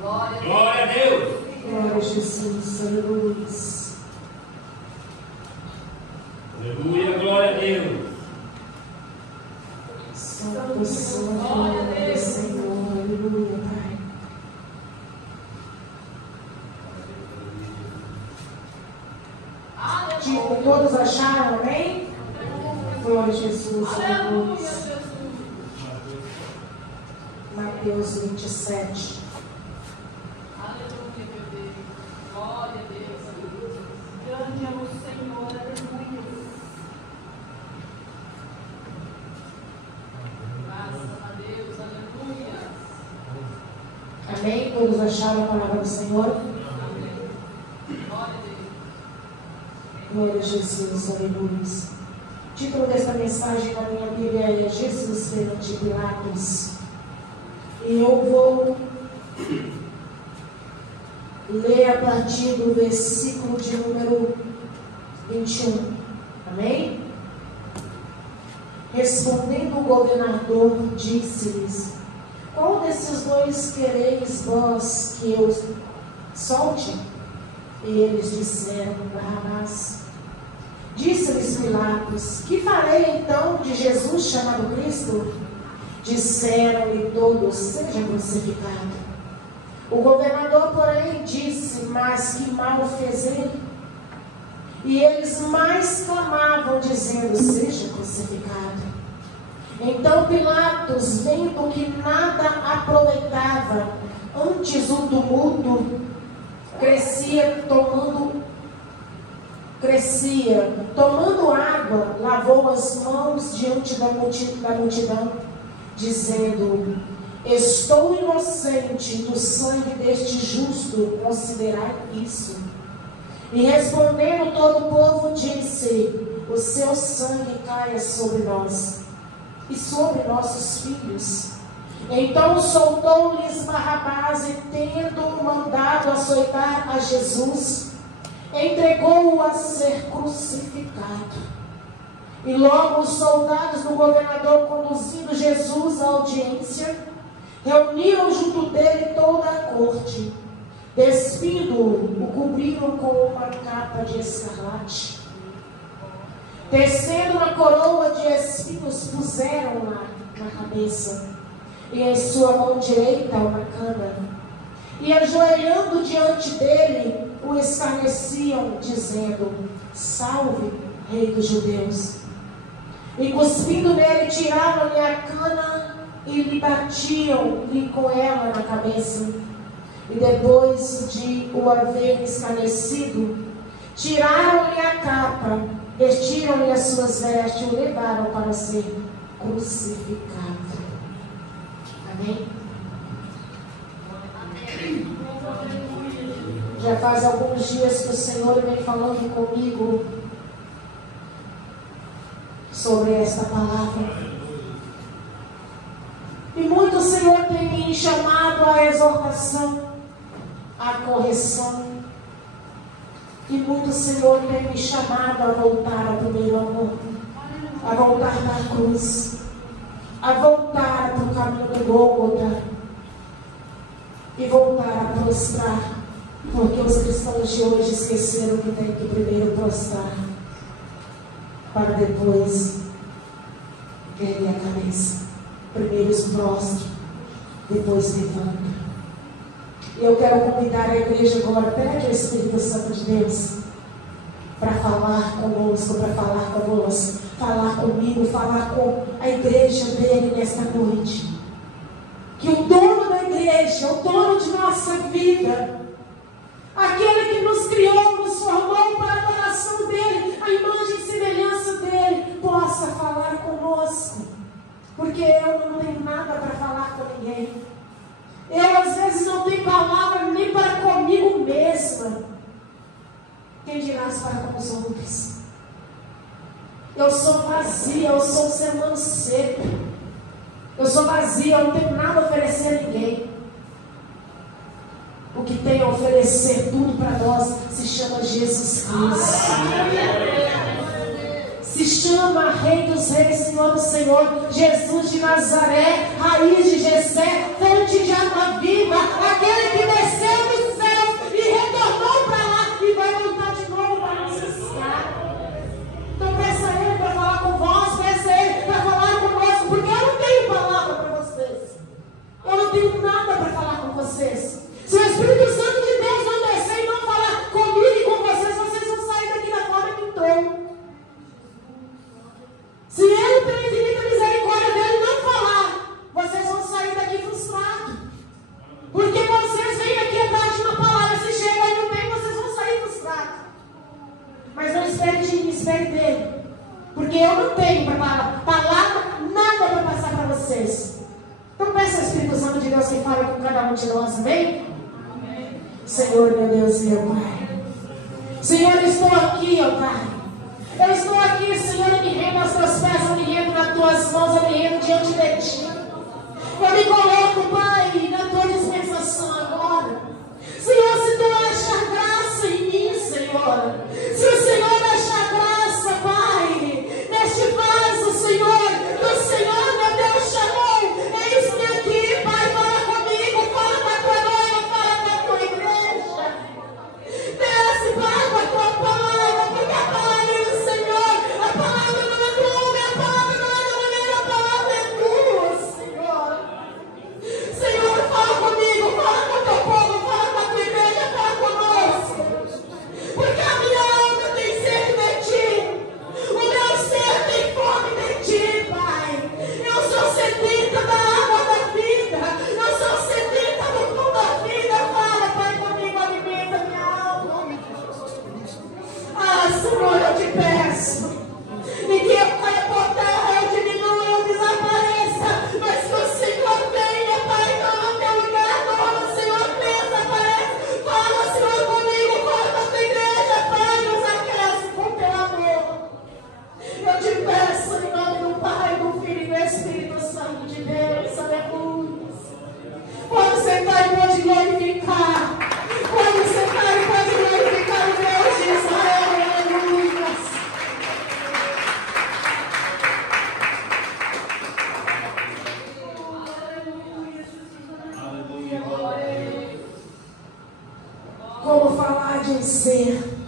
Glória a Deus. Glória a Jesus. Aleluia. Aleluia, glória a Deus. Santo, santo, Senhor. Aleluia, Pai. Tipo, todos acharam, amém? Glória a Jesus. Aleluia. Mateus 27. Aleluia, meu Deus. Glória a Deus. Grande é o Senhor. Aleluia. Graças a Deus. Aleluia. Amém? Todos acharam a palavra do Senhor? Amém. Glória a Deus. Glória a Jesus. Aleluia. O título desta mensagem na minha Bíblia é Jesus perante Pilatos. E eu vou ler a partir do versículo de número 21. Amém? Respondendo o governador, disse-lhes: qual desses dois quereis vós que eu solte? E eles disseram: Barrabás. Disse-lhes Pilatos: que farei então de Jesus chamado Cristo? Disseram-lhe todos: seja crucificado. O governador, porém, disse: mas que mal fez ele? E eles mais clamavam, dizendo: seja crucificado. Então Pilatos, vendo que nada aproveitava, antes o tumulto crescia, tomando água, lavou as mãos diante da multidão, dizendo: estou inocente do sangue deste justo, considerai isso. E respondendo todo o povo, disse: o seu sangue caia sobre nós e sobre nossos filhos. Então soltou-lhes Barrabás, e tendo mandado açoitar a Jesus, entregou-o a ser crucificado. E logo os soldados do governador, conduzindo Jesus à audiência, reuniram junto dele toda a corte. Despindo-o, o cobriram com uma capa de escarlate. Tecendo uma coroa de espinhos, puseram-na na cabeça, e em sua mão direita uma cana. E ajoelhando diante dele, o escarneciam, dizendo: salve, rei dos judeus. E cuspindo nele, tiraram-lhe a cana e lhe batiam-lhe com ela na cabeça. E depois de o haver escarnecido, tiraram-lhe a capa, vestiram-lhe as suas vestes e o levaram para ser crucificado. Amém? Já faz alguns dias que o Senhor vem falando comigo sobre esta palavra. E muito o Senhor tem me chamado à exortação, à correção. E muito o Senhor tem me chamado a voltar ao primeiro amor, a voltar para a cruz, a voltar para o caminho do Gólgota e voltar a prostrar, porque os cristãos de hoje esqueceram que tem que primeiro prostrar para depois erguer a cabeça. Primeiro os prostram, depois levanta. E eu quero convidar a igreja agora, pede ao Espírito Santo de Deus para falar conosco, para falar conosco, falar comigo, falar com a igreja dele nesta noite. Que o dono da igreja, o dono de nossa vida, aquele que nos criou, nos formou para a adoração dele, a imagem e semelhança dele, possa falar conosco. Porque eu não tenho nada para falar com ninguém. Eu às vezes não tenho palavra nem para comigo mesma. Quem dirás para com os outros? Eu sou vazia, eu sou um ser humano seco. Eu sou vazia, eu não tenho nada a oferecer a ninguém. O que tem a oferecer tudo para nós se chama Jesus Cristo. Se chama Rei dos Reis, Senhor do Senhor, Jesus de Nazaré, raiz de Jessé, fonte de água viva, aquele que de nós, amém? Senhor, meu Deus e meu Pai. Senhor, eu estou aqui, ó Pai. Eu estou aqui, Senhor, eu me rendo aos teus pés, eu me rendo nas tuas mãos, eu me rendo diante de ti. Eu me coloco, Pai, na tua dispensação agora. Senhor, se tu achar graça em mim, Senhor, se o Senhor achar graça, Pai, neste vaso, Senhor, do Senhor, meu Deus, chamou, eis-me aqui, Pai, fala comigo, fala com a tua noiva, fala com a tua igreja. Desce, Pai, com a tua palavra, porque a palavra do Senhor, a palavra não é do homem, a palavra não é da mulher, a palavra é tua, Senhor. Senhor, fala comigo, fala com o teu povo, fala com a tua igreja, fala conosco. Porque a minha alma tem sede de ti, o meu ser tem fome de ti, Pai. Eu sou sedenta da água da vida, eu sou sedenta do pão da vida. Fala, Pai, comigo, alimenta minha alma. Ah, Senhor, eu te peço, e que eu caia por terra, eu diminua, eu desapareça, mas que o Senhor venha, Pai, toma teu lugar, toma, Senhor, pensa, aparece, fala, Senhor, comigo, fala com a tua igreja, Pai, nos aquece com teu amor. Eu te peço em nome do Pai, do Filho e do Espírito Santo de Deus, aleluia. Pode sentar e pode glorificar, pode sentar e pode glorificar o Deus de Israel, aleluia. Como falar de um ser?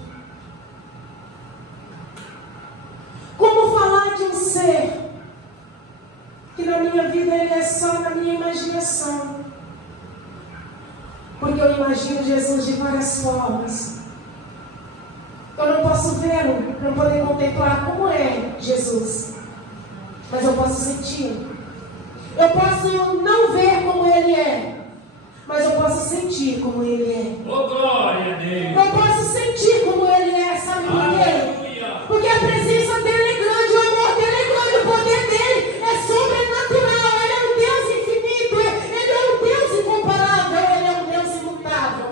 Como falar de um ser que na minha vida ele é só na minha imaginação? Porque eu imagino Jesus de várias formas. Eu não posso vê-lo, não poder contemplar como é Jesus, mas eu posso sentir. Eu posso não ver como ele é, mas eu posso sentir como ele é. Oh, glória a Deus. Eu posso sentir como ele é, sabe por quê? Aleluia. Porque a presença dele é grande, o amor dele é grande, o poder dele é sobrenatural. Ele é um Deus infinito, ele é um Deus incomparável, ele é um Deus imutável.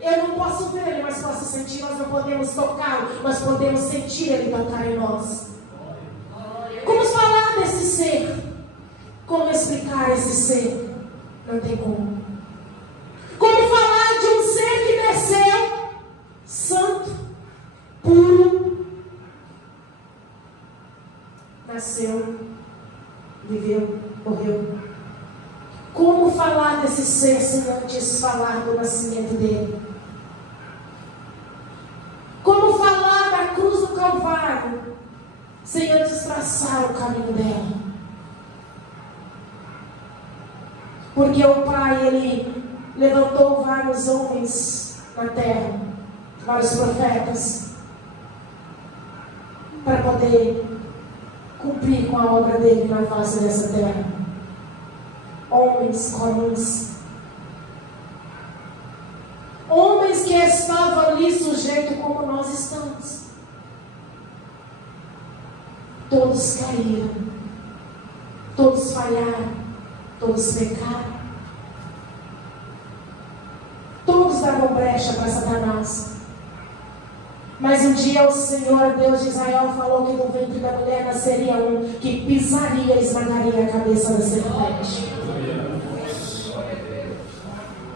Eu não posso ver ele, mas posso sentir. Nós não podemos tocá-lo, mas podemos sentir ele tocar em nós. Como falar desse ser? Como explicar esse ser? Não tem como. Como falar de um ser que desceu santo, puro, nasceu, viveu, morreu? Como falar desse ser sem antes falar do nascimento dele? Como falar da cruz do Calvário sem antes traçar o caminho dela? Porque o Pai, ele levantou vários homens na terra, vários profetas, para poder cumprir com a obra dele na face dessa terra. Homens comuns, homens que estavam ali sujeitos como nós estamos. Todos caíram, todos falharam, todos pecaram, todos davam brecha para Satanás. Mas um dia o Senhor, Deus de Israel, falou que no ventre da mulher nasceria um que pisaria e esmagaria a cabeça da serpente.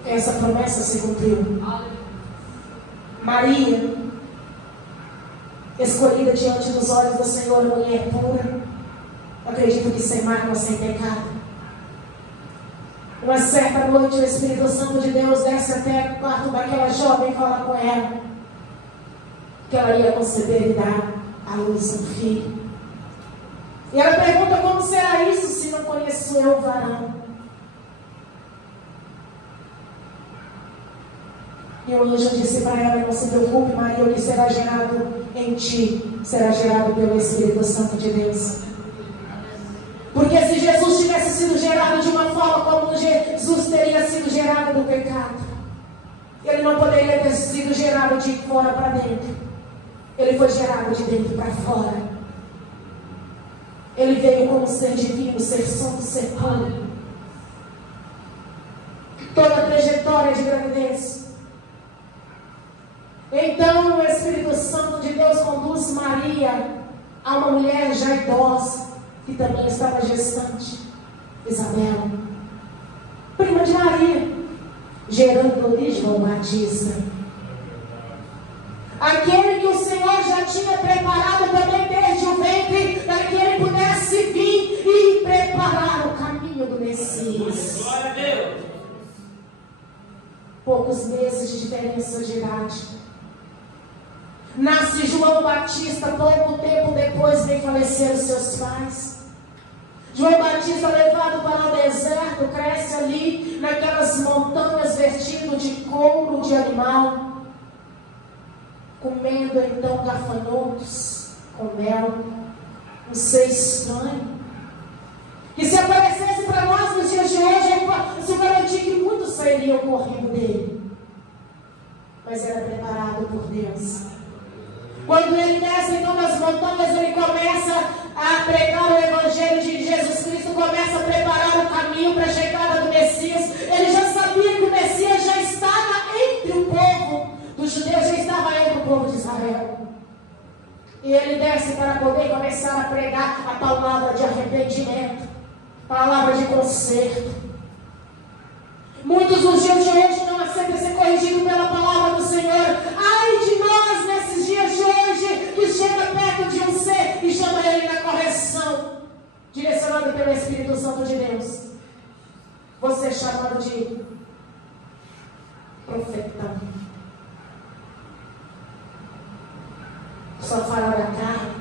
Essa promessa se cumpriu. Maria, escolhida diante dos olhos do Senhor, mulher pura, acredito que sem mácula, sem pecado. Uma certa noite o Espírito Santo de Deus desce até o quarto daquela jovem e fala com ela que ela ia conceber e dar à luz um filho. E ela pergunta: como será isso se não conheço eu o varão? E o anjo disse para ela: não se preocupe, Maria, o que será gerado em ti será gerado pelo Espírito Santo de Deus. Porque se Jesus tivesse sido gerado de uma forma como Jesus teria sido gerado do pecado, ele não poderia ter sido gerado de fora para dentro. Ele foi gerado de dentro para fora. Ele veio como ser divino, ser santo, ser puro. toda a trajetória de gravidez. Então o Espírito Santo de Deus conduz Maria a uma mulher já idosa, que também estava gestante, Isabel, prima de Maria, gerando-lhe João Batista, aquele que o Senhor já tinha preparado também desde o ventre, para que ele pudesse vir e preparar o caminho do Messias. Glória a Deus. Poucos meses de diferença de idade. Nasce João Batista, pouco tempo depois vem falecer os seus pais. João Batista, levado para o deserto, cresce ali naquelas montanhas vestido de couro de animal, comendo então gafanhotos com mel, um ser estranho, que se aparecesse para nós nos dias de hoje, eu garantir que muitos sairiam correndo dele, mas era preparado por Deus. Quando ele desce então nas montanhas, ele começa a pregar o Evangelho de Jesus Cristo, começa a preparar o caminho para a chegada do Messias. Ele já sabia que o Messias já estava entre o povo dos judeus, já estava entre o povo de Israel. E ele desce para poder começar a pregar a palavra de arrependimento, palavra de conserto. Muitos nos dias de hoje não aceitam ser corrigidos pela palavra do Senhor. Ai de nós nesses dias de hoje, que chega perto de um ser e chama ele na correção, direcionado pelo Espírito Santo de Deus. Você é chamado de profeta. Só fala da carne,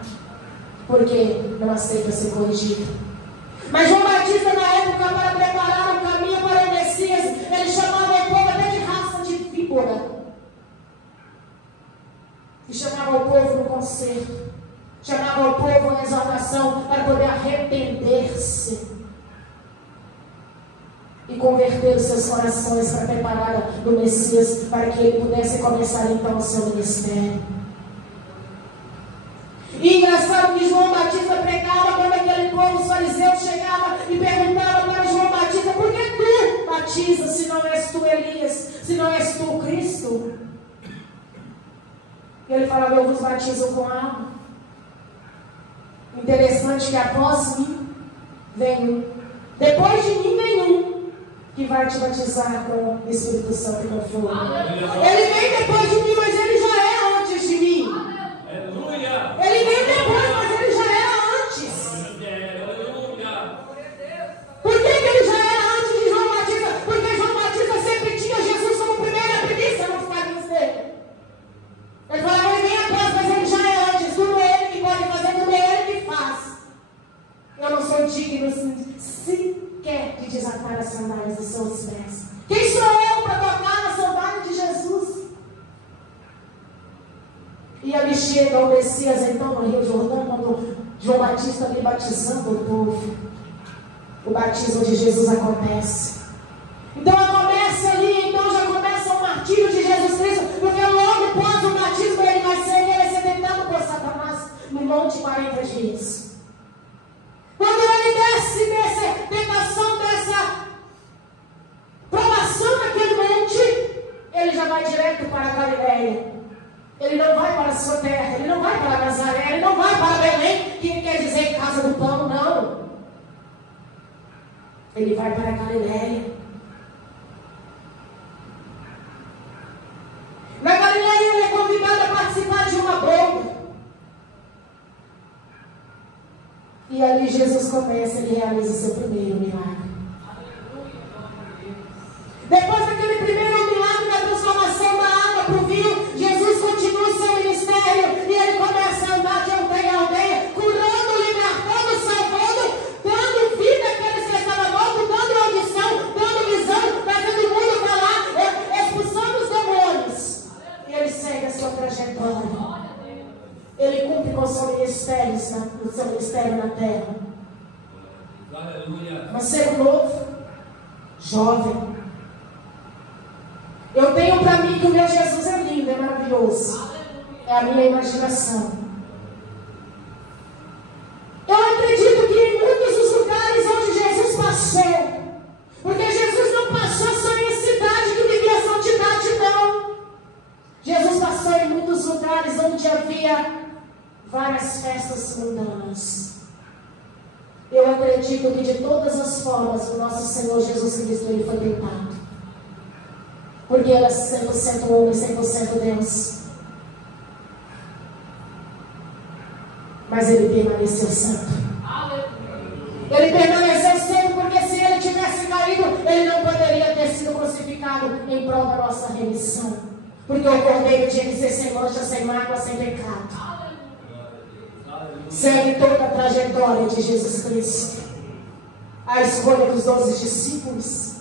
porque não aceita ser corrigido. Mas João Batista, na época, para preparar o caminho para o Messias, ele chamava o povo até de raça de víbora. E chamava o povo no conserto, chamava o povo na exortação para poder arrepender-se e converter os seus corações para preparar o Messias, para que ele pudesse começar então o seu ministério. E engraçado que João Batista pregava quando aquele povo, os fariseus, chegava e perguntava para João Batista: por que tu batizas se não és tu Elias, se não és tu Cristo? E ele falava: eu vos batizo com água. Interessante que após mim vem um, depois de mim vem um, que vai te batizar com o Espírito Santo e com fogo. Ele vem depois de mim, mas ele já é antes de mim. Aleluia. Ele vem depois, mas ele já era antes. Aleluia. Por que ele já era antes de João Batista? Porque João Batista sempre tinha Jesus como primeira premissa nos caminhos dele. Ele falava: ele vem após, mas ele já é antes. Tudo é ele que pode fazer, tudo é ele que faz. Eu não sou digno sequer de desatar as sandálias dos seus pés. Quem sou eu para tocar na sandália de Jesus? E ali chega o Messias então no Rio Jordão, quando João Batista ali batizando o povo. O batismo de Jesus acontece. Então acontece ali, então já começa o martírio de Jesus Cristo, porque logo após o batismo ele vai ser tentado por Satanás no monte 40 dias. Quando ele desce dessa tentação, dessa provação naquele monte, ele já vai direto para a Galileia. Ele não vai para a sua terra, ele não vai para Nazaré, ele não vai para Belém, que quer dizer casa do pão, não. Ele vai para a Galileia. Na Galileia ele é convidado a participar de uma boda. E ali Jesus começa, ele realiza o seu primeiro milagre. Depois daquele primeiro milagre da transformação da água para o vinho, Jesus continua o seu ministério e ele começa a andar de aldeia em aldeia, curando, libertando, salvando, dando vida àqueles que estavam mortos, dando audição, dando visão, fazendo o mundo falar, expulsando os demônios. E ele segue a sua trajetória. Ele cumpre com o seu ministério na terra. Aleluia. Mas ser novo, jovem. Eu tenho para mim que o meu Jesus é lindo, é maravilhoso. É a minha imaginação. Eu acredito que em muitos dos lugares onde Jesus passou, porque Jesus não passou só em ensinar. fazia várias festas mundanas. Eu acredito que de todas as formas o nosso Senhor Jesus Cristo ele foi tentado. Porque ele é 100% homem e 100% Deus. Mas ele permaneceu santo. Ele permaneceu santo porque se ele tivesse caído, ele não poderia ter sido crucificado em prol da nossa remissão. Porque o Cordeiro tinha que ser sem mancha, sem mácula, sem pecado. Segue toda a trajetória de Jesus Cristo. A escolha dos 12 discípulos.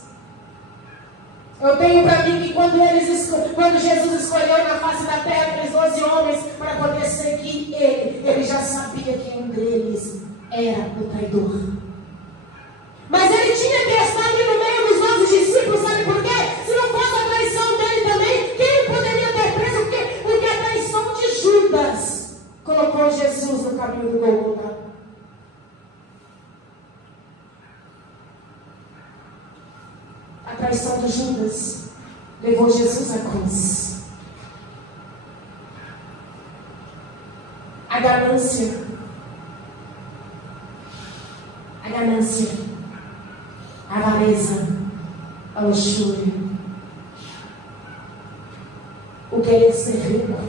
Eu tenho para mim que quando Jesus escolheu na face da terra aqueles 12 homens para poder seguir ele já sabia que um deles era o traidor. Mas ele tinha que estar ali no meio dos 12 discípulos, sabe por quê? Se não fosse a traição dele também, quem poderia ter preso? Porque a traição de Judas colocou Jesus no caminho do Gólgota. A traição de Judas levou Jesus à cruz. A ganância, a avareza, a luxúria, o querer ser rico,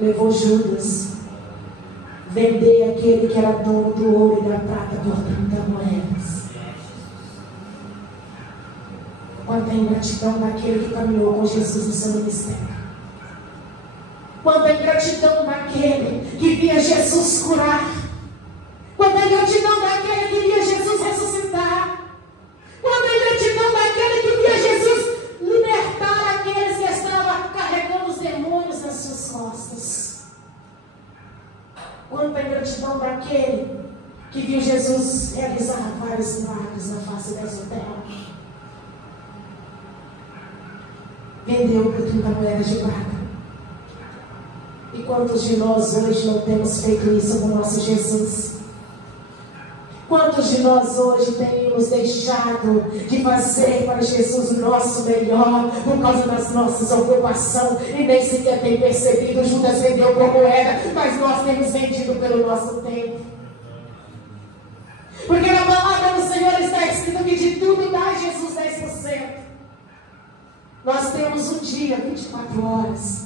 levou Judas a vender aquele que era dono do ouro e da prata por 30 moedas. Quanta ingratidão daquele que caminhou com Jesus no seu ministério. Quanta ingratidão daquele que via Jesus curar. Quanta ingratidão daquele que via Jesus ressuscitar. Quanta ingratidão daquele que via Jesus libertar aqueles que estavam carregando os demônios nas suas costas. Quanta ingratidão daquele que viu Jesus realizar vários milagres na face dessa terra. Vendeu por 30 moedas de prata. E quantos de nós hoje não temos feito isso com o nosso Jesus? Quantos de nós hoje temos deixado de fazer para Jesus o nosso melhor por causa das nossas ocupações e nem sequer tem percebido? Judas vendeu por moeda, mas nós temos vendido pelo nosso tempo. Porque na palavra do Senhor está escrito que de tudo dá Jesus 10%. Nós temos um dia, 24 horas.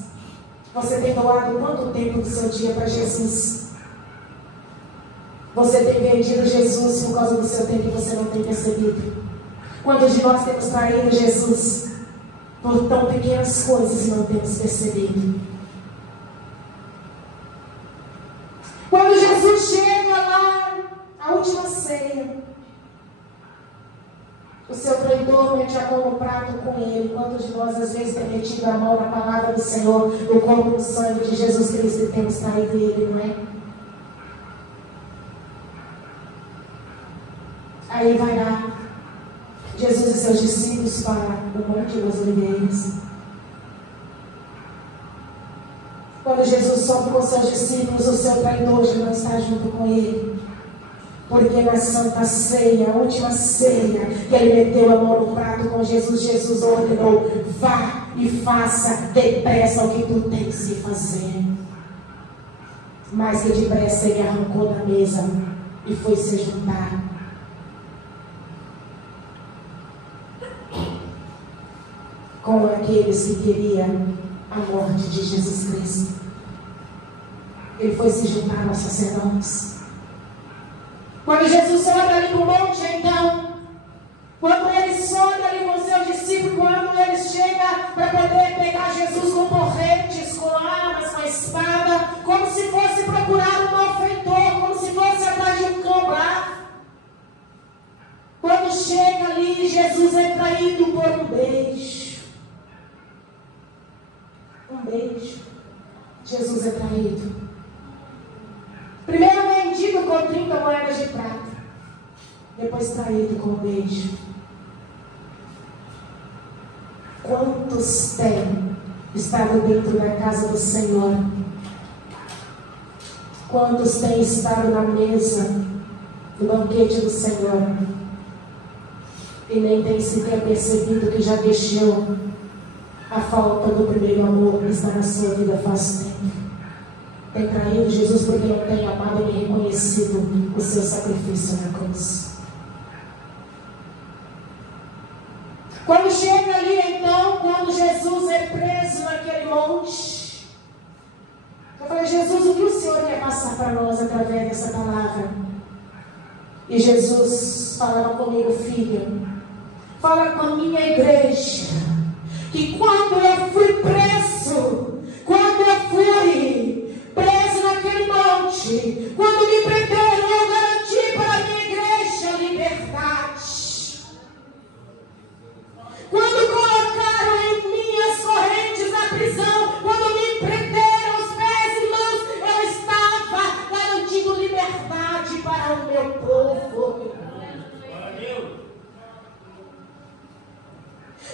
Você tem doado quanto tempo do seu dia para Jesus? Você tem vendido Jesus por causa do seu tempo e você não tem percebido? Quantos de nós temos traído Jesus por tão pequenas coisas e não temos percebido? Quando Jesus chega lá, a última ceia, o seu traidor mete a mão no prato com ele. Quantos de nós às vezes tem metido a mão na palavra do Senhor, no corpo do sangue de Jesus Cristo e temos traído ele, não é? Aí vai lá Jesus e seus discípulos para o Monte das Oliveiras. Quando Jesus sobe com seus discípulos, o seu traidor já não está junto com ele. Porque na Santa Ceia, a última ceia, que ele meteu a mão no prato com Jesus, Jesus ordenou: vá e faça depressa o que tu tens que fazer. Mas que depressa ele arrancou da mesa e foi se juntar com aqueles que queriam a morte de Jesus Cristo. Ele foi se juntar aos sacerdotes. Quando Jesus sobe ali no monte, então, quando ele sobe ali com seus discípulos, quando ele chega para poder pegar Jesus com porretes, com armas, com espada, como se fosse procurar um malfeitor, como se fosse atrás de um cão bravo. Quando chega ali, Jesus é traído por um beijo. Um beijo. Jesus é traído. Primeiro vendido com 30 moedas de prata. Depois traído com um beijo. Quantos têm estado dentro da casa do Senhor? Quantos têm estado na mesa do banquete do Senhor? E nem têm sequer percebido que já deixou a falta do primeiro amor que está na sua vida faz tempo. tem traído Jesus porque não tem amado nem reconhecido o seu sacrifício na cruz. Quando chega ali, então, quando Jesus é preso naquele monte, eu falei: Jesus, o que o Senhor quer passar para nós através dessa palavra? E Jesus falava comigo: filha, fala com a minha igreja, que quando eu fui preso, naquele monte, quando me prenderam, eu garanti para a minha igreja liberdade. Quando colocaram em mim as correntes da prisão, quando me prenderam os pés e mãos, eu estava garantindo liberdade para o meu povo.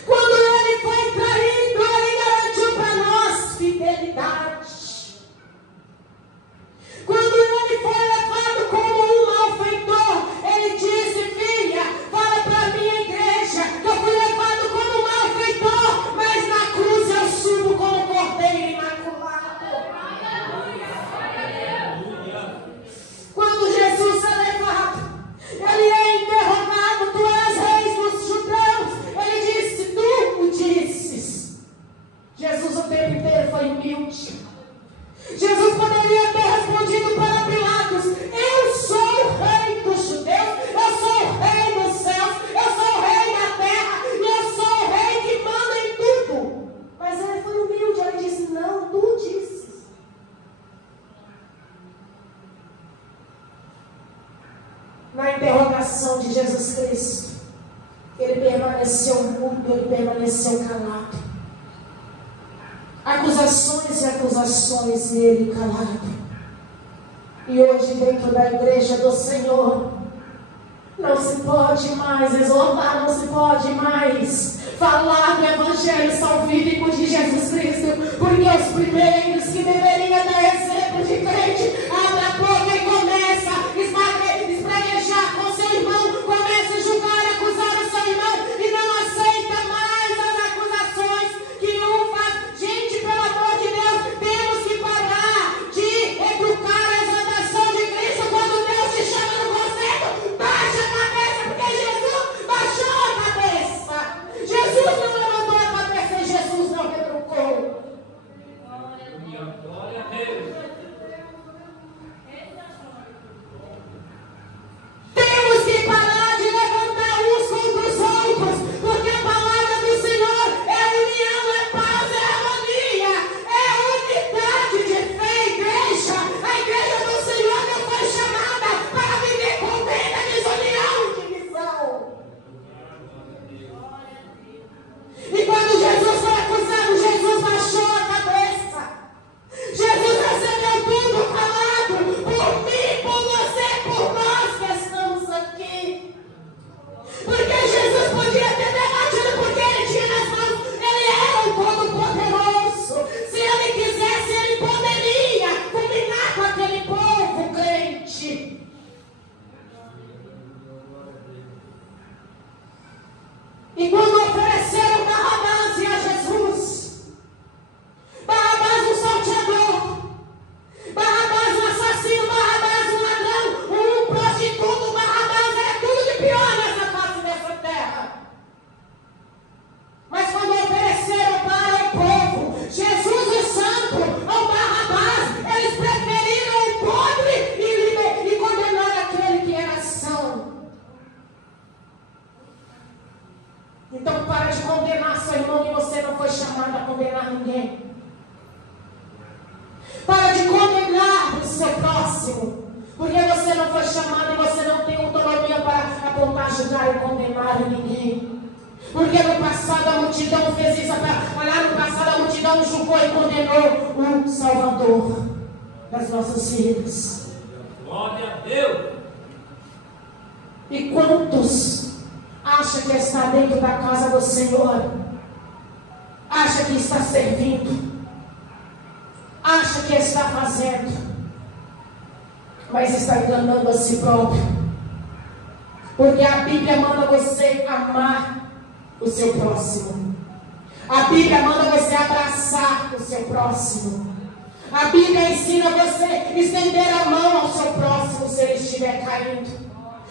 Quando ele foi traído, ele garantiu para nós fidelidade. Quando ele foi levado como um malfeitor, ele disse: filha, fala para a minha igreja que eu fui levado como um malfeitor, mas na cruz eu subo como cordeiro imaculado. Quando Jesus é levado, ele é interrogado: tu és rei dos judeus? Ele disse: tu o disses. Jesus o tempo inteiro foi humilde. Jesus poderia ter respondido para Pilatos: eu sou o rei dos judeus, eu sou o rei dos céus, eu sou o rei da terra, e eu sou o rei que manda em tudo. Mas ele foi humilde, ele disse: não, tu disses. Na interrogação de Jesus Cristo, ele permaneceu mudo, ele permaneceu calado. Acusações e acusações, e ele calado. E hoje, dentro da igreja do Senhor, não se pode mais exortar, não se pode mais falar do evangelho salvífico de Jesus Cristo, porque os primeiros que deveriam dar exemplo de crente abrem a boca e começa a espraguejar com seu irmão, começa a julgar e acusar o seu irmão, e não aceita mais as acusações que um faz. Gente, pelo amor de Deus, temos que parar de educar a exaltação de Cristo. Quando Deus te chama no conselho, baixa a cabeça, porque Jesus baixou a cabeça. Jesus não levantou a cabeça e Jesus não retrucou. Glória a Deus. Temos que parar de levantar uns contra os outros, porque a palavra do Senhor é união, é paz, é harmonia, é unidade de fé, igreja. A igreja do Senhor não foi chamada para viver contenda, desunião e divisão. E quando Jesus foi acusado, Jesus baixou a cabeça. Jesus recebeu tudo calado por mim, por você, por nós que estamos aqui. Porque Jesus podia ter debatido, porque ele tinha nas mãos, ele era o Todo-Poderoso. Se ele quisesse, ele poderia combinar com aquele povo crente. E quando ofereceram Barrabás a Jesus, Barrabás um salteador, Barrabás um assassino, Barrabás um ladrão, um prostituto, Barrabás era tudo de pior nessa face dessa terra. Mas quando ofereceram para o povo Jesus o Santo ao Barrabás, eles preferiram o pobre e condenaram aquele que era são. Então para de condenar seu irmão, que você não foi chamado a condenar ninguém. Para de condenar o seu próximo, porque você não foi chamado e você não tem autonomia para apontar, julgar e condenar ninguém. Porque no passado a multidão fez isso, olha, no passado a multidão julgou e condenou o Salvador das nossas vidas. Glória a Deus. E quantos acha que está dentro da casa do Senhor, acha que está servindo, acha que está fazendo, mas está enganando a si próprio? Porque a Bíblia manda você amar o seu próximo. A Bíblia manda você abraçar o seu próximo. A Bíblia ensina você estender a mão ao seu próximo se ele estiver caindo.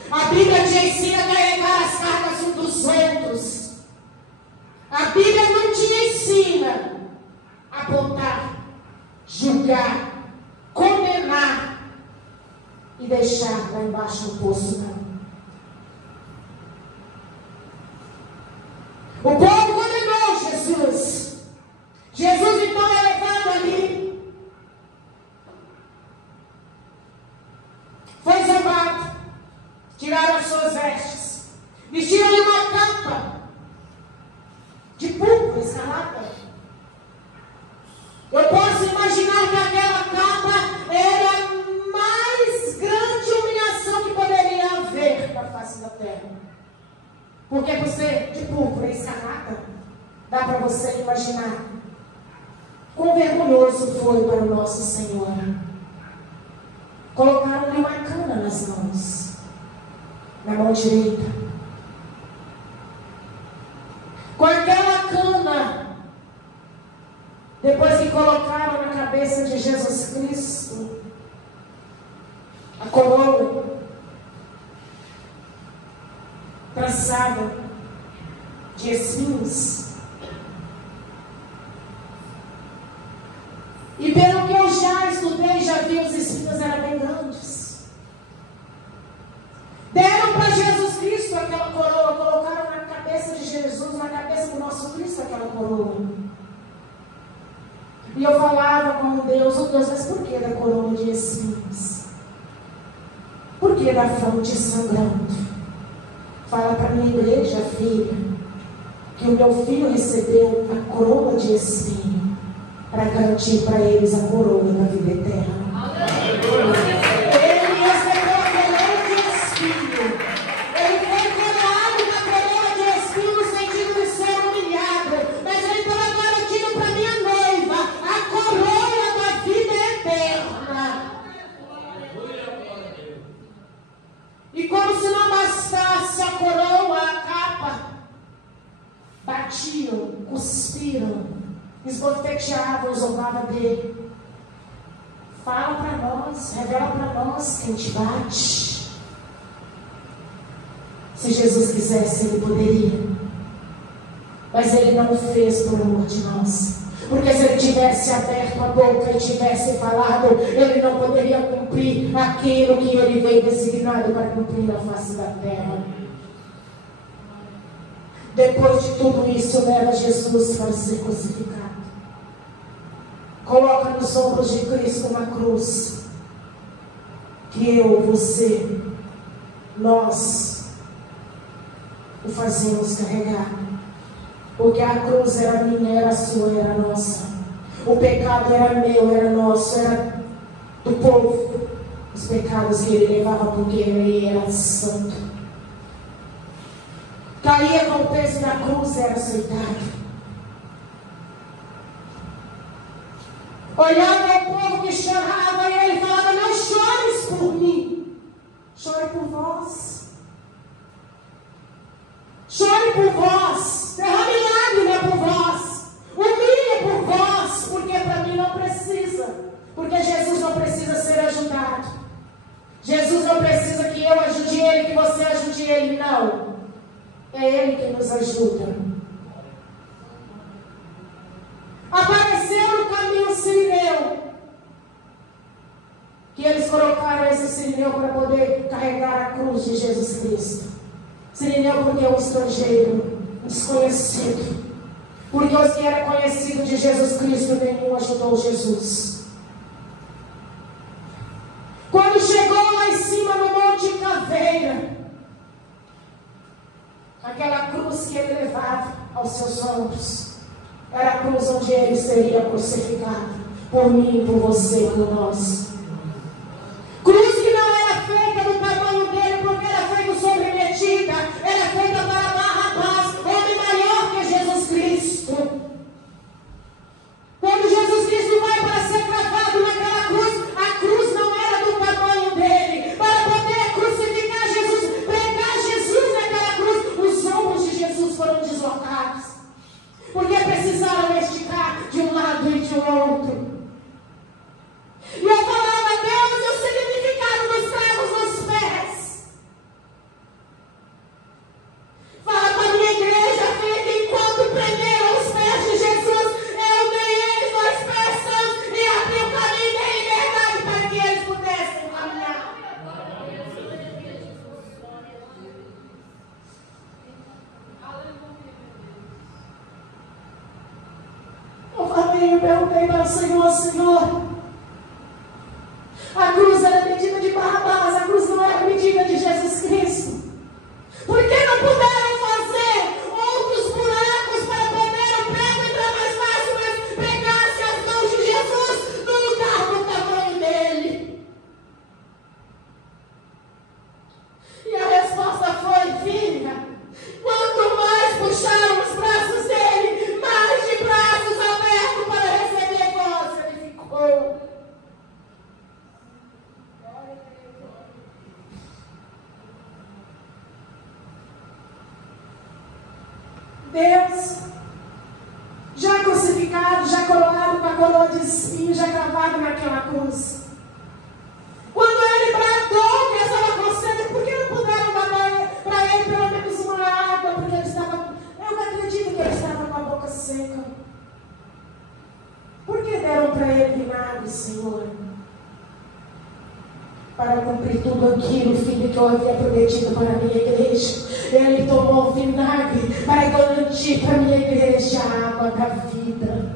A Bíblia te ensina a carregar as cargas uns dos outros. A Bíblia não te ensina a apontar, julgar, condenar e deixar lá embaixo no poço, não. O povo condenou Jesus. Jesus então é levado ali. Foi zombado. Tiraram as suas vestes. Vestiram-lhe uma capa de púrpura escarlata. Eu posso imaginar que aquela capa era a mais grande humilhação que poderia haver na face da terra. Porque por ser de púrpura escarlata, dá para você imaginar quão vergonhoso foi para o nosso Senhor. Colocaram-lhe uma cana nas mãos, na mão direita. Com aquela cana, depois que colocaram na cabeça de Jesus Cristo a coroa traçada de espinhos. E pelo que eu já estudei, já vi, os espinhos eram bem grandes. Deram para Jesus Cristo aquela coroa, colocaram na cabeça de Jesus, na cabeça do nosso Cristo aquela coroa. E eu falava com Deus, oh Deus, mas por que da coroa de espinhos? Por que da fronte sangrando? Fala para a minha igreja, filha, que o meu filho recebeu a coroa de espinho para garantir para eles a coroa da vida eterna. Ele recebeu a coroa de espinho. Ele foi coroado com a coroa de espinho no sentido de ser humilhado. Mas ele estava garantindo para minha noiva a coroa da vida eterna. E como se não bastasse a coroa, a capa, batiam, cuspiram, esbofeteavam, zombavam dele. Fala para nós, revela para nós quem te bate. Se Jesus quisesse, ele poderia. Mas ele não o fez por amor de nós. Porque se ele tivesse aberto a boca e tivesse falado, ele não poderia cumprir aquilo que ele veio designado para cumprir na face da terra. Depois de tudo isso, leva Jesus para ser crucificado. Coloca nos ombros de Cristo uma cruz. Que eu, você, nós o fazemos carregar. Porque a cruz era minha, era sua, era nossa. O pecado era meu, era nosso, era do povo. Os pecados que ele levava porque ele era santo. Caía com o peso da cruz, era aceitado. Olhava o povo que chorava e ele falava, não chores por mim, chore por vós. Chore por vós, derrame lágrima por vós, humilhe por vós, porque para mim não precisa, porque Jesus não precisa ser ajudado. Jesus não precisa que eu ajude ele, que você ajude ele, não. É ele que nos ajuda. Apareceu no caminho um sirineu, que eles colocaram esse sirineu para poder carregar a cruz de Jesus Cristo. Sirineu porque é um estrangeiro, um desconhecido. Porque os que eram conhecidos de Jesus Cristo, nenhum ajudou Jesus. Quando chegou lá em cima no Monte Caveira, aquela cruz que ele levava aos seus ombros, era a cruz onde ele seria crucificado, por mim, por você, por nós. Cruz que não era feita do tamanho dele, porque era feita sobre medida, era feita para Barrabás, homem maior que Jesus Cristo. Quando Jesus Cristo vai para ser cravado naquela cruz, a cruz não era do tamanho dele. Para poder crucificar Jesus, pregar Jesus naquela cruz, os ombros de Jesus foram deslocados. Porque precisaram esticar de um lado e de outro. e perguntei para o Senhor: Senhor, a cruz era a medida de Barrabás, a cruz não era a medida de Jesus Cristo. Por que não puderam fazer outros buracos para poder o prego entrar mais fácil, mas pregasse as mãos de Jesus no lugar do tamanho dele? E a resposta foi: filha, quanto mais puxaram os braços dele, mais de braços abertos para receber voz ele ficou. Deus, já crucificado, já coroado com a coroa de espinho, já cravado naquela cruz. Quando ele bradou que estava com sede, por que não puderam dar para ele pelo menos uma água? Porque ele estava, eu não acredito que ele estava com a boca seca. Por que deram para ele vinagre, Senhor? Para cumprir tudo aquilo, filho, que eu havia prometido para a minha igreja. Ele tomou vinagre para garantir para a minha igreja a água da vida,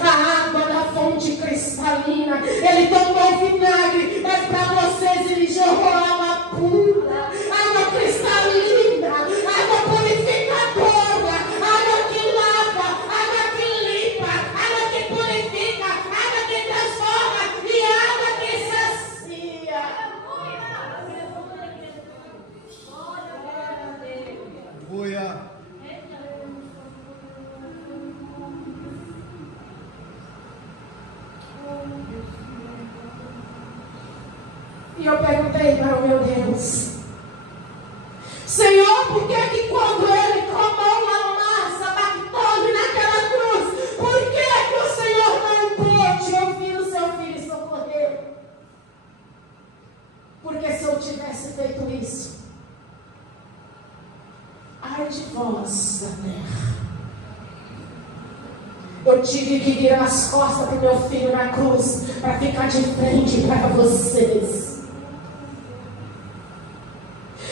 a água da fonte cristalina. Ele tomou vinagre, mas para vocês ele jorrou água pura, água cristalina, água purificadora, água que lava, água que limpa, água que purifica, água que transforma e água que sacia. Aleluia. E eu perguntei para o meu Deus: Senhor, por que quando ele tomou a massa bactose naquela cruz, por que o Senhor não pôde ouvir o seu filho e socorrer? Porque se eu tivesse feito isso, ai de vós da terra, eu tive que virar as costas para o meu filho na cruz para ficar de frente para vocês.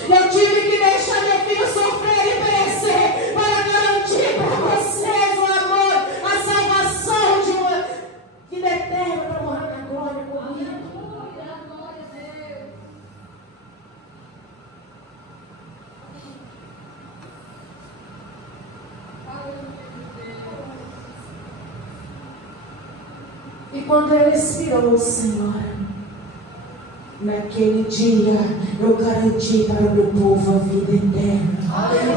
Eu tive que deixar meu filho sofrer e perecer para garantir para vocês o amor, a salvação de uma vida eterna para morar na glória comigo. E quando ele expirou, Senhor, naquele dia eu garanti para o meu povo a vida eterna.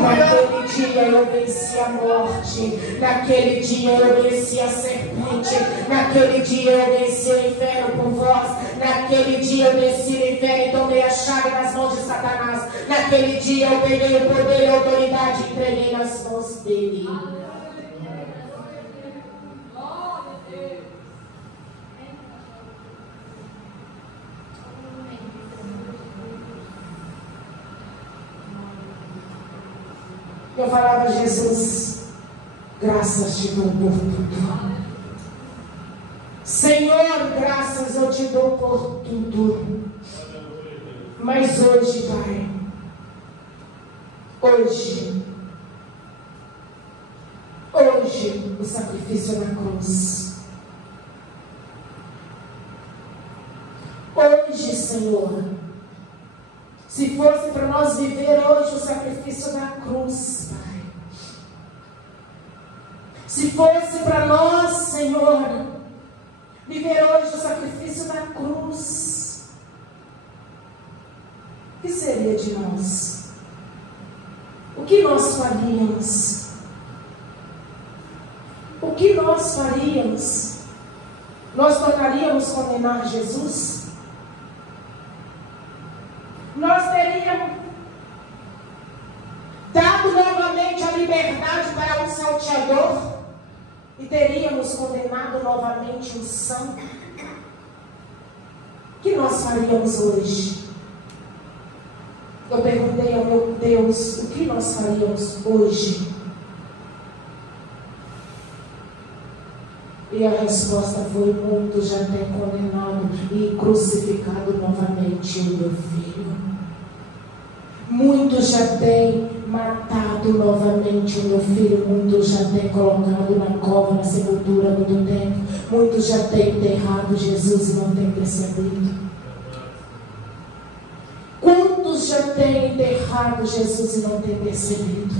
Naquele dia eu venci a morte. Naquele dia eu venci a serpente. Naquele dia eu venci o inferno por vós. Naquele dia eu venci o inferno e tomei a chave nas mãos de Satanás. Naquele dia eu peguei o poder e a autoridade e entreguei nas mãos dele. Eu falava: Jesus, graças te dou por tudo. Senhor, graças eu te dou por tudo. Mas hoje, Pai, hoje, o sacrifício na cruz. Hoje, Senhor, se fosse para nós viver hoje o sacrifício na cruz, Pai. Se fosse para nós, Senhor, viver hoje o sacrifício na cruz, o que seria de nós? O que nós faríamos? O que nós faríamos? Nós tornaríamos condenar Jesus? Nós teríamos dado novamente a liberdade para um salteador e teríamos condenado novamente um santo? O que nós faríamos hoje? Eu perguntei ao meu Deus: o que nós faríamos hoje? E a resposta foi: muitos já têm condenado e crucificado novamente o meu filho. Muitos já têm matado ressuscitado novamente o meu filho. Muitos já têm colocado na cova, na sepultura há muito tempo. Muitos já têm enterrado Jesus e não têm percebido. Quantos já têm enterrado Jesus e não têm percebido?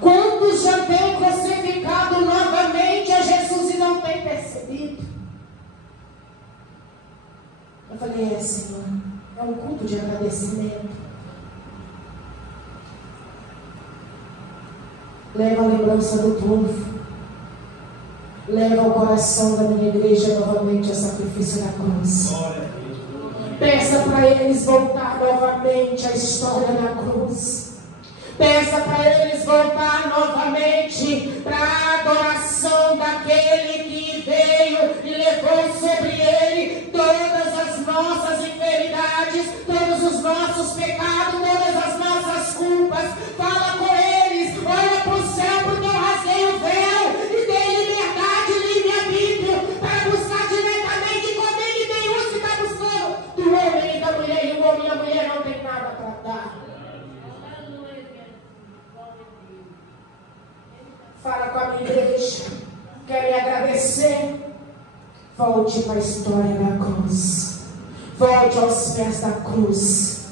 Quantos já têm crucificado novamente a Jesus e não têm percebido? Eu falei, Senhor, é um culto de agradecimento. Leva a lembrança do povo. Leva ao coração da minha igreja novamente o sacrifício da cruz. Peça para eles voltar novamente à história da cruz. Peça para eles voltar novamente para a adoração daquele que veio e levou sobre ele todas as nossas enfermidades, todos os nossos pecados, todas as nossas culpas. Fala com eles, olha para o céu, porque eu rasguei o véu e dei liberdade, livre-arbítrio, para buscar diretamente como ele tem uns que está buscando do homem e da mulher, e o homem e a mulher não tem nada para dar. Fala com a minha igreja, quer me agradecer? Volte para a história da cruz. Volte aos pés da cruz.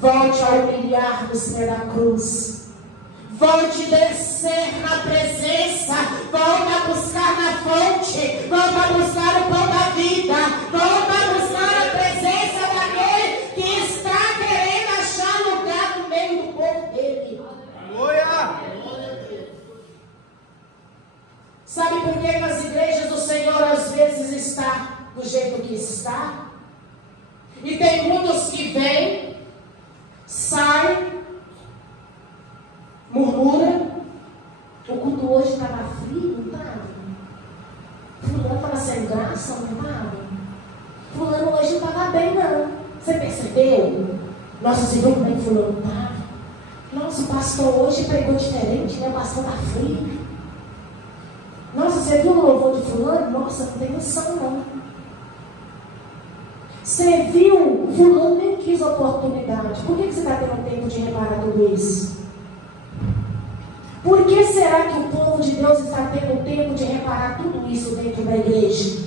Volte a humilhar nos pés da cruz. Volte a descer na presença. Volte a buscar na fonte. Volte a buscar o pão da vida. Volte a buscar a presença daquele que está querendo achar lugar no meio do povo dele. Aleluia! Sabe por que as igrejas do Senhor às vezes está do jeito que está? E tem muitos que vêm, saem, murmura. O culto hoje estava frio, não estava? Fulano estava sem graça, não estava? Fulano hoje não estava bem, não. Você percebeu? Nossa, você viu como é que fulano estava? Nossa, o pastor hoje pregou diferente, né? O pastor está frio. Nossa, você viu o louvor de fulano? Nossa, não tem noção não. Você viu, fulano nem quis oportunidade. Por que você está tendo tempo de reparar tudo isso? Por que será que o povo de Deus está tendo tempo de reparar tudo isso dentro da igreja?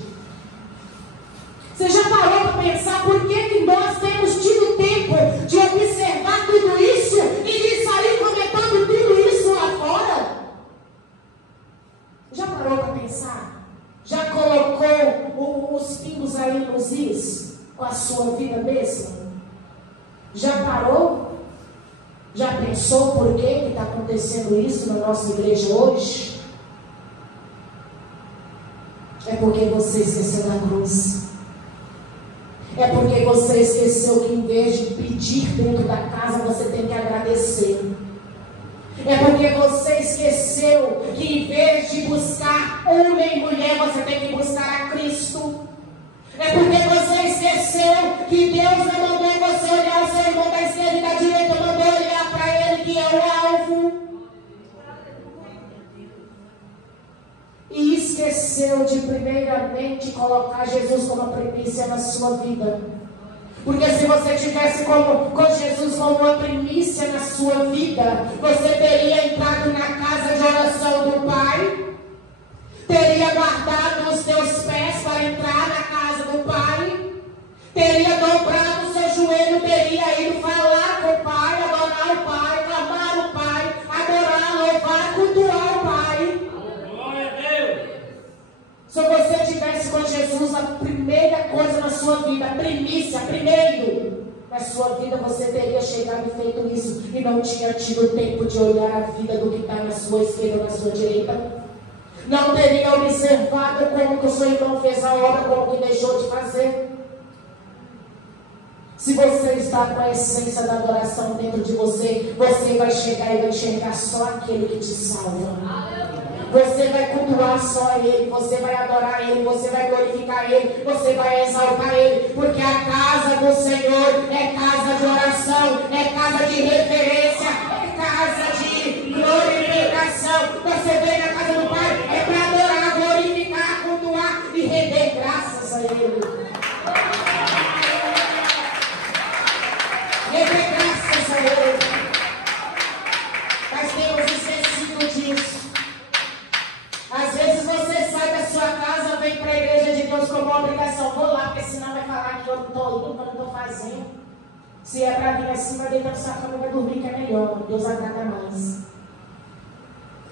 Você já parou para pensar por que nós temos tido tempo de observar tudo isso e de sair comentando tudo isso lá fora? Já parou para pensar? Já colocou os pingos aí nos is com a sua vida mesmo? Já parou? Já pensou por que está acontecendo isso na nossa igreja hoje? É porque você esqueceu da cruz. É porque você esqueceu que em vez de pedir dentro da casa, você tem que agradecer. É porque você esqueceu que em vez de buscar homem e mulher, você tem que buscar a Cristo. É porque você esqueceu que Deus não mandou você olhar o seu irmão da esquerda e da direita, mandou olhar para ele, que é o alvo. E esqueceu de primeiramente colocar Jesus como primícia na sua vida. Porque se você tivesse com Jesus como uma primícia na sua vida, você teria entrado na casa de oração do Pai, teria guardado os teus pés para entrar na casa do Pai, teria dobrado o seu joelho, teria ido falar com o Pai, adorar o Pai, clamar o Pai, adorar, louvar, cultuar o Pai. Glória a Deus. Se você tivesse com Jesus, a primeira coisa na sua vida, a primícia, primeiro na sua vida, você teria chegado e feito isso e não tinha tido tempo de olhar a vida do que está na sua esquerda ou na sua direita. Não teria observado como que o seu irmão fez a obra, como que deixou de fazer. Se você está com a essência da adoração dentro de você, você vai chegar e vai enxergar só aquele que te salva. Você vai cultuar só Ele, você vai adorar Ele, você vai glorificar Ele, você vai exaltar Ele, porque a casa do Senhor é casa de oração, é casa de reverência, é casa de glorificação. Você vem na casa do Pai, é para adorar, glorificar, cultuar e render graças a Ele. Render graças a Ele. Mas obrigação. Vou lá, porque senão vai falar que eu não estou indo, que eu não estou fazendo. Se é para vir assim, vai deitar na sua cama e vai dormir, que é melhor. Deus agrada mais.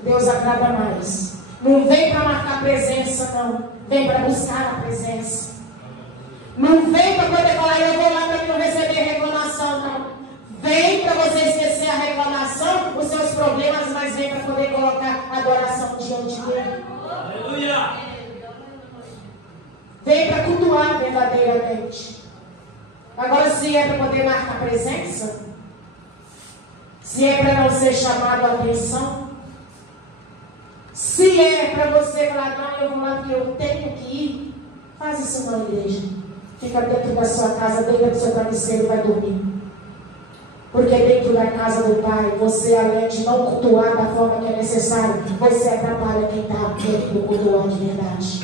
Deus agrada mais. Não vem para marcar presença, não. Vem para buscar a presença. Não vem para poder falar, eu vou lá para não receber reclamação, não. Vem para você esquecer a reclamação, os seus problemas, mas vem para poder colocar adoração diante dele. Aleluia! Vem para cultuar verdadeiramente. Agora, se é para poder marcar presença, se é para não ser chamado a atenção, se é para você falar, não, eu vou lá porque eu tenho que ir, faz isso na igreja. Fica dentro da sua casa, deita no seu travesseiro e vai dormir. Porque dentro da casa do Pai, você, além de não cultuar da forma que é necessário, você atrapalha quem está dentro do cultuar de verdade.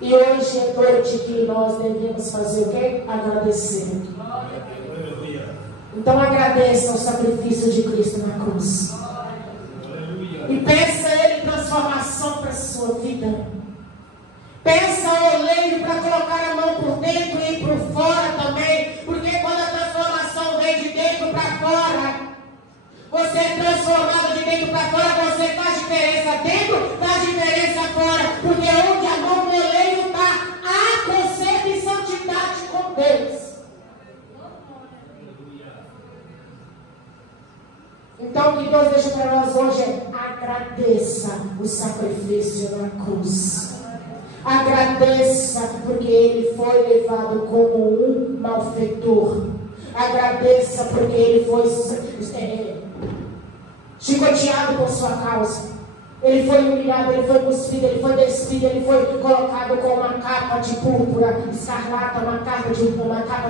E hoje é noite que nós devemos fazer o quê? Agradecer. Então agradeça o sacrifício de Cristo na cruz. E peça a Ele transformação para a sua vida. Peça ao oleiro para colocar a mão por dentro e por fora também. Porque quando a transformação vem de dentro para fora, você é transformado de dentro para fora, você faz diferença dentro, faz diferença fora. Porque onde a mão do oleiro está, há conserto e santidade com Deus. Então o que Deus deixa para nós hoje é agradeça o sacrifício na cruz. Agradeça porque Ele foi levado como um malfeitor. Agradeça porque Ele foi chicoteado por sua causa. Ele foi humilhado, Ele foi cuspido, Ele foi despido, Ele foi colocado com uma capa de púrpura escarlata, uma capa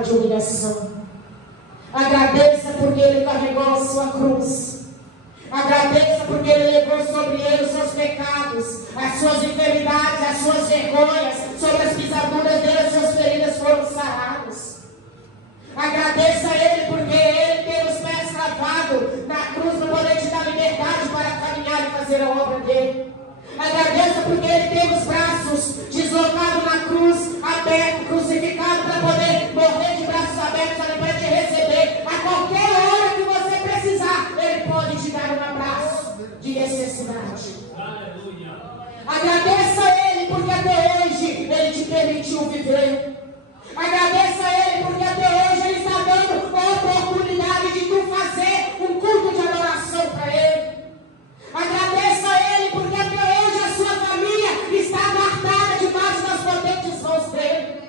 de humilhação. Agradeça porque Ele carregou a sua cruz. Agradeça porque Ele levou sobre Ele os seus pecados, as suas enfermidades, as suas vergonhas, sobre as pisaduras dele, as suas feridas foram saradas. Agradeça a Ele porque Ele tem os pés cravados na cruz para poder te dar liberdade para caminhar e fazer a obra dele. Agradeça porque Ele tem os braços deslocados na cruz, aberto, crucificado, para poder morrer de braços abertos ali para te receber. A qualquer hora que você precisar, Ele pode te dar um abraço de necessidade. Aleluia! Agradeça a Ele porque até hoje Ele te permitiu viver. Agradeça a Ele porque até hoje Ele está dando a oportunidade de tu fazer um culto de adoração para Ele. Agradeça a Ele porque até hoje a sua família está guardada debaixo das potentes mãos dele.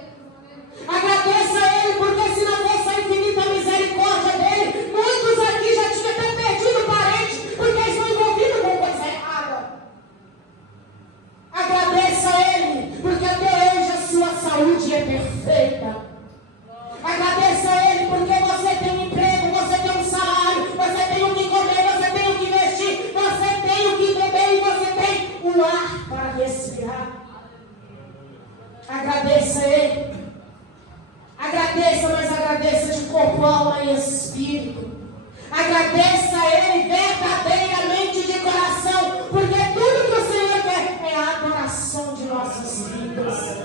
Agradeça a Ele porque se não fosse a infinita misericórdia dele, muitos aqui já tinham até perdido parente porque estão envolvidos com coisa errada. Agradeça a Ele porque até hoje a sua saúde é perfeita. Agradeça a Ele porque você tem emprego, você tem um salário, você tem o que comer, você tem o que vestir, você tem o que beber e você tem o ar para respirar. Agradeça a Ele. Agradeça, mas agradeça de corpo, alma e espírito. Agradeça a Ele verdadeiramente de coração, porque tudo que o Senhor quer é a adoração de nossas vidas.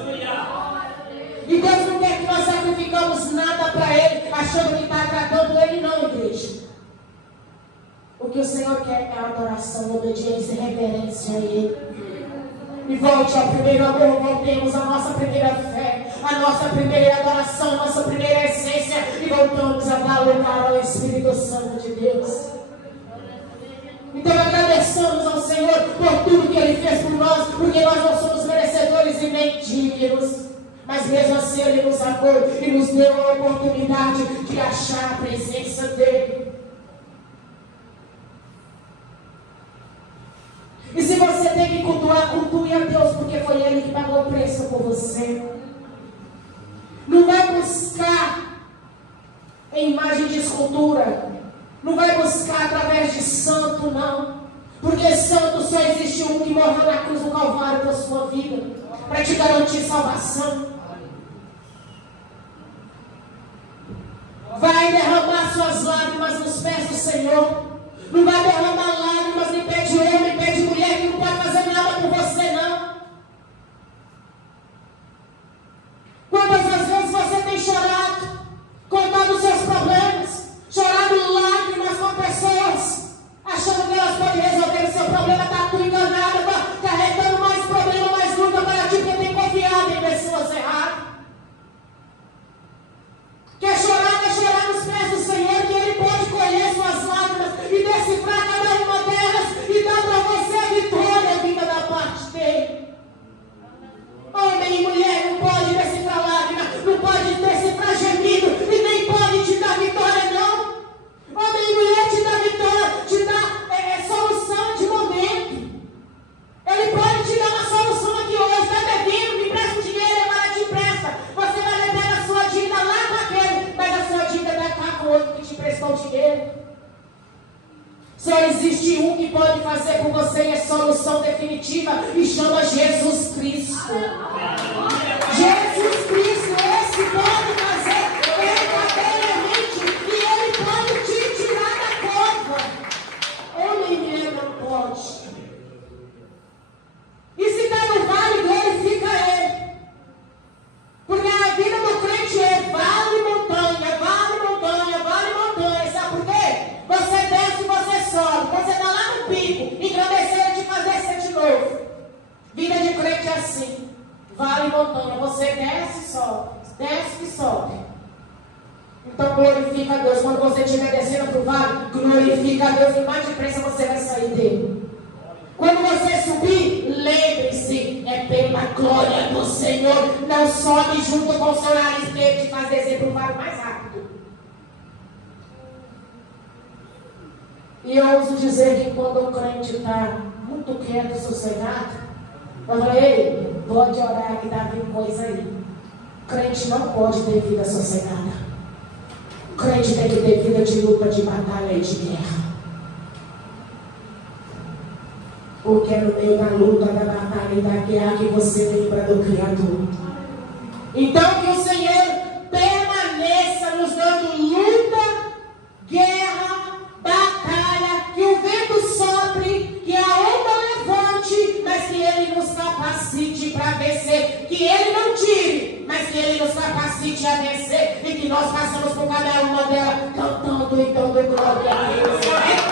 E Deus não quer que nós sacrificamos nada para Ele, achando que está agradando Ele, não, igreja. O que o Senhor quer é a adoração, obediência e reverência a Ele. E volte ao primeiro amor, voltemos à nossa primeira fé, a nossa primeira adoração, a nossa primeira essência, e voltamos a dar lugar ao Espírito Santo de Deus. Então agradeçamos ao Senhor por tudo que Ele fez por nós, porque nós não somos merecedores e nem dignos. Mas mesmo assim Ele nos amou e nos deu a oportunidade de achar a presença dEle. E se você tem que cultuar, cultue a Deus, porque foi Ele que pagou o preço por você. Não vai buscar em imagem de escultura. Não vai buscar através de santo, não. Porque santo só existe um que morreu na cruz do Calvário por sua vida, para te garantir salvação. Vai derramar suas lágrimas nos pés do Senhor. Não vai derramar lágrimas em pé de homem, em pé de mulher que não pode fazer nada por você, não. fazer por você é solução definitiva e chama Jesus Cristo. Jesus Cristo, esse pode fazer verdadeiramente e Ele pode te tirar da cova. Ou ninguém não pode. E se está no vale, glorifica Ele. Porque a vida do crente é vale, montanha, vale, montanha, vale, montanha. Sabe por quê? Você desce e você sobe. Você está lá no pico, engrandeceram de fazer ser de novo. Vida de crente é assim. Vale, montanha. Você desce e sobe. Desce e sobe. Então glorifica a Deus. Quando você estiver descendo para o vale, glorifica a Deus. E mais depressa você vai sair dele. Quando você subir, lembre-se, é pela glória do Senhor. Não sobe junto com o seu nariz dele de fazer sempre o vale mais rápido. E eu ouso dizer que quando o crente está muito quieto e sossegado, eu falei, ei, pode orar que dá vir coisa aí. O crente não pode ter vida sossegada. O crente tem que ter vida de luta, de batalha e de guerra. Porque é no meio da luta, da batalha e da guerra que você lembra do Criador. Então que o Senhor permaneça nos dando luta, guerra, batalha, que o vento sopre, que a onda levante, mas que Ele nos capacite para vencer. Que Ele não tire, mas que Ele nos capacite a vencer. E que nós passamos por cada uma delas cantando e dando glória a Deus.